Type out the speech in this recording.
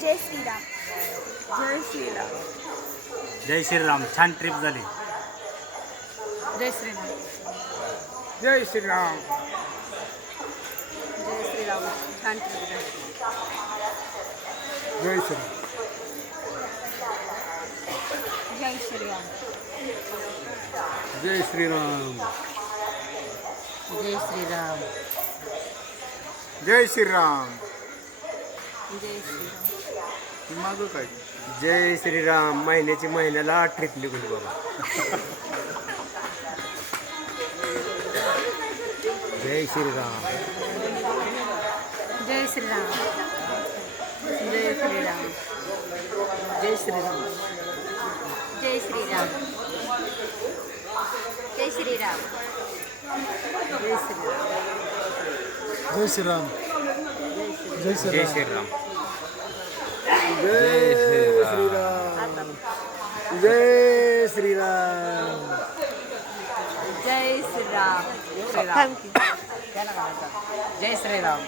जय श्रीराम. जय श्रीराम. जय श्रीराम. छान ट्रिप झाली. जय श्रीराम. जय श्रीराम. जय श्रीराम. छान ट्रिप झाली. जय श्रीराम. जय श्रीराम. जय श्रीराम. जय श्रीराम. जय श्रीराम. जय श्रीराम. मागं काय जय श्रीराम. महिन्याला ट्रिप निघून बाबा. जय श्रीराम. जय श्रीराम. जय श्रीराम. जय श्रीराम. जय श्रीराम. जय श्रीराम. जय श्रीराम. जय श्रीराम. जय जय श्रीराम. जय श्रीराम. जय श्रीराम. जय श्रीराम. जय श्रीराम.